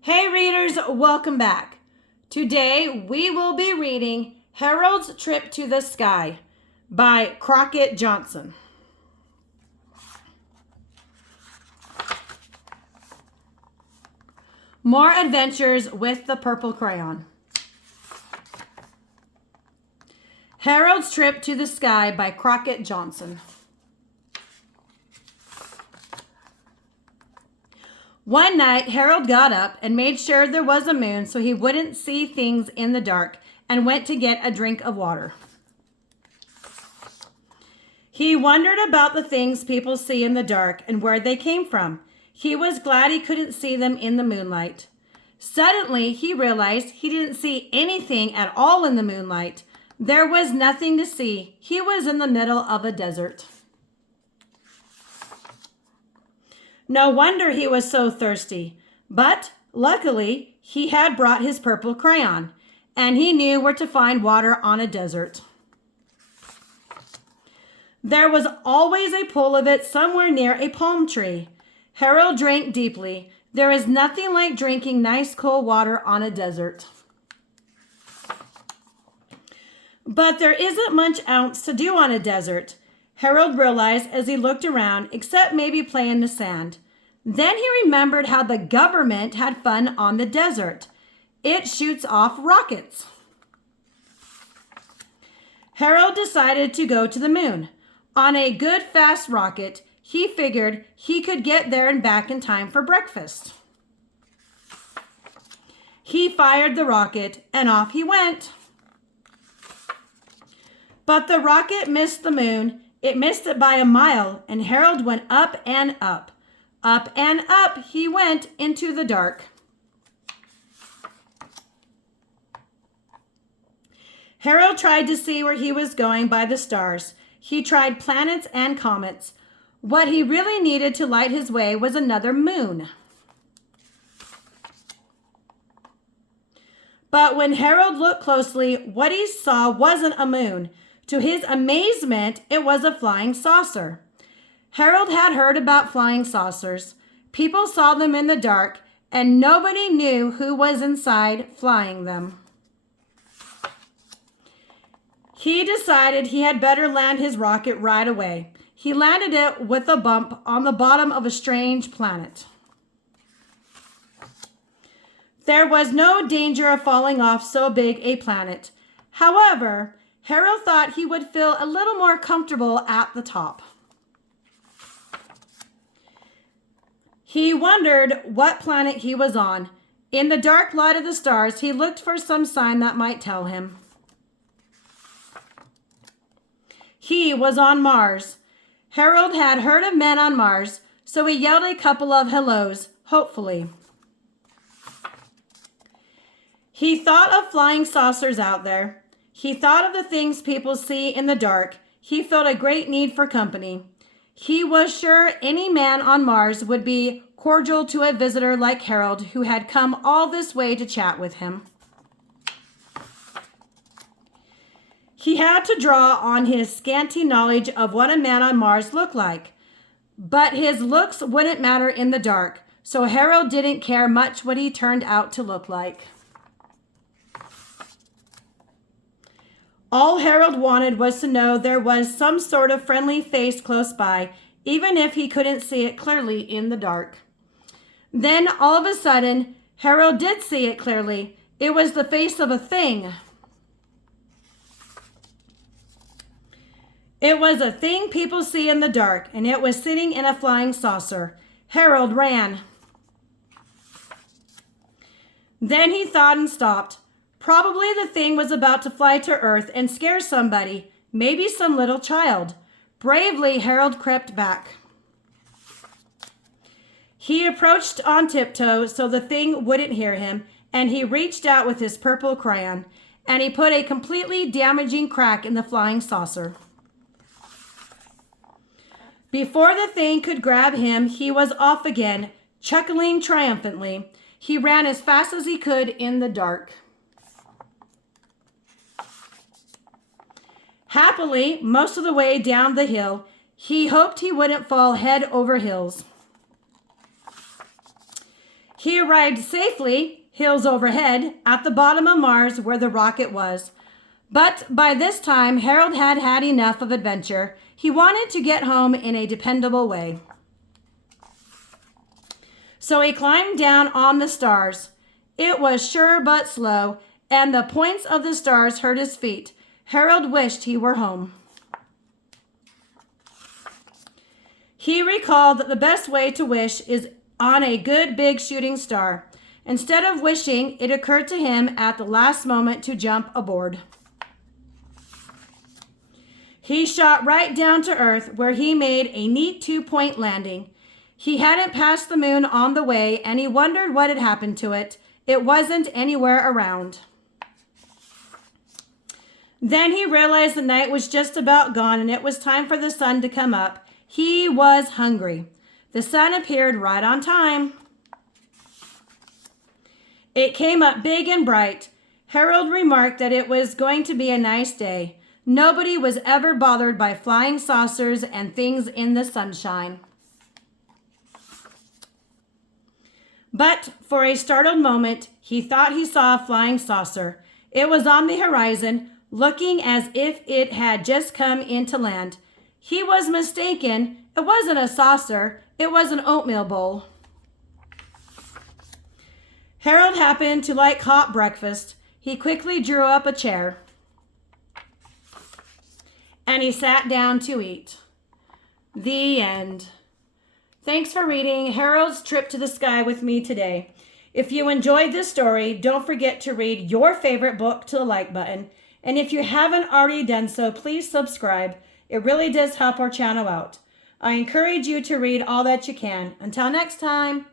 Hey readers, welcome back. Today we will be reading Harold's Trip to the Sky by Crockett Johnson. More Adventures with the Purple Crayon. Harold's Trip to the Sky by Crockett Johnson. One night, Harold got up and made sure there was a moon so he wouldn't see things in the dark and went to get a drink of water. He wondered about the things people see in the dark and where they came from. He was glad he couldn't see them in the moonlight. Suddenly, he realized he didn't see anything at all in the moonlight. There was nothing to see. He was in the middle of a desert. No wonder he was so thirsty. But luckily, he had brought his purple crayon, and he knew where to find water on a desert. There was always a pool of it somewhere near a palm tree. Harold drank deeply. There is nothing like drinking nice cool water on a desert. But there isn't much else to do on a desert, Harold realized as he looked around, except maybe play in the sand. Then he remembered how the government had fun on the desert. It shoots off rockets. Harold decided to go to the moon. On a good fast rocket, he figured he could get there and back in time for breakfast. He fired the rocket and off he went. But the rocket missed the moon. It missed it by a mile, and Harold went up and up. Up and up he went into the dark. Harold tried to see where he was going by the stars. He tried planets and comets. What he really needed to light his way was another moon. But when Harold looked closely, what he saw wasn't a moon. To his amazement, it was a flying saucer. Harold had heard about flying saucers. People saw them in the dark, and nobody knew who was inside flying them. He decided he had better land his rocket right away. He landed it with a bump on the bottom of a strange planet. There was no danger of falling off so big a planet. However, Harold thought he would feel a little more comfortable at the top. He wondered what planet he was on. In the dark light of the stars, he looked for some sign that might tell him. He was on Mars. Harold had heard of men on Mars, so he yelled a couple of hellos, hopefully. He thought of flying saucers out there. He thought of the things people see in the dark. He felt a great need for company. He was sure any man on Mars would be cordial to a visitor like Harold, who had come all this way to chat with him. He had to draw on his scanty knowledge of what a man on Mars looked like. But his looks wouldn't matter in the dark, so Harold didn't care much what he turned out to look like. All Harold wanted was to know there was some sort of friendly face close by, even if he couldn't see it clearly in the dark. Then, all of a sudden, Harold did see it clearly. It was the face of a thing. It was a thing people see in the dark, and it was sitting in a flying saucer. Harold ran. Then he thought and stopped. Probably the thing was about to fly to Earth and scare somebody, maybe some little child. Bravely, Harold crept back. He approached on tiptoe so the thing wouldn't hear him, and he reached out with his purple crayon, and he put a completely damaging crack in the flying saucer. Before the thing could grab him, he was off again, chuckling triumphantly. He ran as fast as he could in the dark. Happily, most of the way down the hill, he hoped he wouldn't fall head over heels. He arrived safely, hills overhead, at the bottom of Mars where the rocket was. But by this time, Harold had had enough of adventure. He wanted to get home in a dependable way. So he climbed down on the stars. It was sure but slow, and the points of the stars hurt his feet. Harold wished he were home. He recalled that the best way to wish is on a good big shooting star. Instead of wishing, it occurred to him at the last moment to jump aboard. He shot right down to Earth, where he made a neat 2-point landing. He hadn't passed the moon on the way, and he wondered what had happened to it. It wasn't anywhere around. Then he realized the night was just about gone, and it was time for the sun to come up. He was hungry. The sun appeared right on time. It came up big and bright. Harold remarked that it was going to be a nice day. Nobody was ever bothered by flying saucers and things in the sunshine. But for a startled moment, he thought he saw a flying saucer. It was on the horizon, looking as if it had just come into land. He was mistaken. It wasn't a saucer. It was an oatmeal bowl. Harold happened to like hot breakfast. He quickly drew up a chair, and he sat down to eat. The end. Thanks for reading Harold's Trip to the Sky with me today. If you enjoyed this story, don't forget to read your favorite book to the like button. And if you haven't already done so, please subscribe. It really does help our channel out. I encourage you to read all that you can. Until next time.